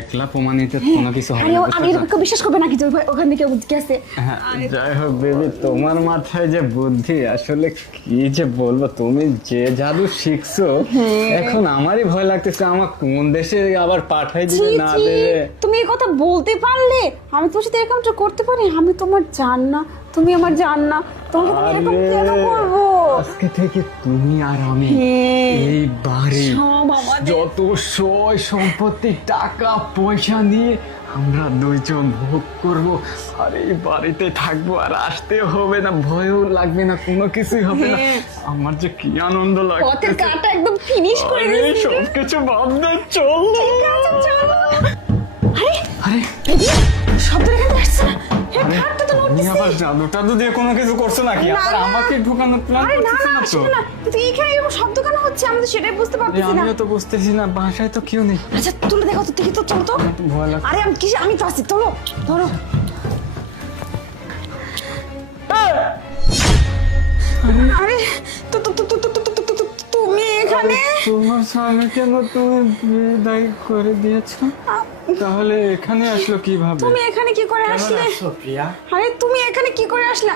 একলা প্রমাণিত কোনো কিছু হবে আরে না, আমি বুঝছো তো? এরকম বিশ্বাস করবে নাকি যে ওখান থেকে গেছে? হ্যাঁ, যাই হোক বেবি, তোমার মাথায় যে বুদ্ধি, আসলে কি যে বলবো, তুমি যে জাদু শিখছো এখন আমারই ভয় লাগতেছে আমার কোন দেশে আবার পাঠাই ছি, দিবে না ছি, দেবে। তুমি এই কথা বলতে পারলে? আমি তোমার সাথে এরকমটা করতে পারি? আমি তোমার জান না, তুমি আমার জান না, তোমাকে আমি এরকম আরে, কেন করবো? আজকে থেকে তুমি আর আমি হ্যাঁ। এই বাড়ি সব আমাদের। যত সয় সম্পত্তি টাকা পয়সা নিয়ে আমরা দুইজন ভোগ করব, আর এই বাড়িতে থাকবো, আর আসতে হবে না, ভয়ও লাগবে না, কোনো কিছুই হবে না। হ্যাঁ। আমার যে কি আনন্দ পথের লাগছে। কাটা একদম ফিনিশ করে দিয়েছি। সবকিছু ভাবনা চল। ঠিক আছে, চলো। আরে আরে বেবি, শব্দ এখানে আসছে না। খাটটা তো তুমি নড়তেছে। আবার জাদু দিয়ে কোনো কিছু করছো নাকি? না, আবার না। আমাকে ঢোকানোর প্ল্যান আরে না করতেছো না, না তো? আসলে না, কিন্তু এখানে এরকম শব্দ কেন হচ্ছে আমি তো সেটাই বুঝতে আরে, পারতেছি না। আমিও তো বুঝতেছি না, বাসায় তো কেউ নেই। আচ্ছা তুলে দেখো তো, দেখি তো, চলো তো। আমার তো ভয় লাগছে। আরে আমি তো আছি, চলো ধরো। আরে তো তো তো তো তো তো- তো- তো- তো- তুমি এখানে? তোমার স্বামী কেন তুমি বিদায় করে দিয়েছো? তাহলে এখানে আসলো কিভাবে? তুমি এখানে কি করে আসলে? প্রিয়া, আরে তুমি এখানে কি করে আসলা?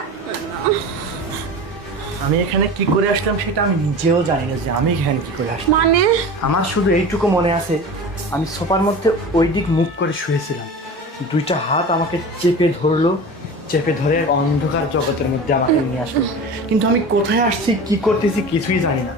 আমি এখানে কি করে আসলাম সেটা আমি নিজেও জানি না যে আমি এখানে কি করে আসলাম। মানে আমার শুধু এইটুকু মনে আছে, আমি সোফার মধ্যে ওই দিক মুখ করে শুয়েছিলাম, দুইটা হাত আমাকে চেপে ধরলো, চেপে ধরে অন্ধকার জগতের মধ্যে আমাকে নিয়ে আসলো। কিন্তু আমি কোথায় আসছি, কি করতেছি কিছুই জানি না।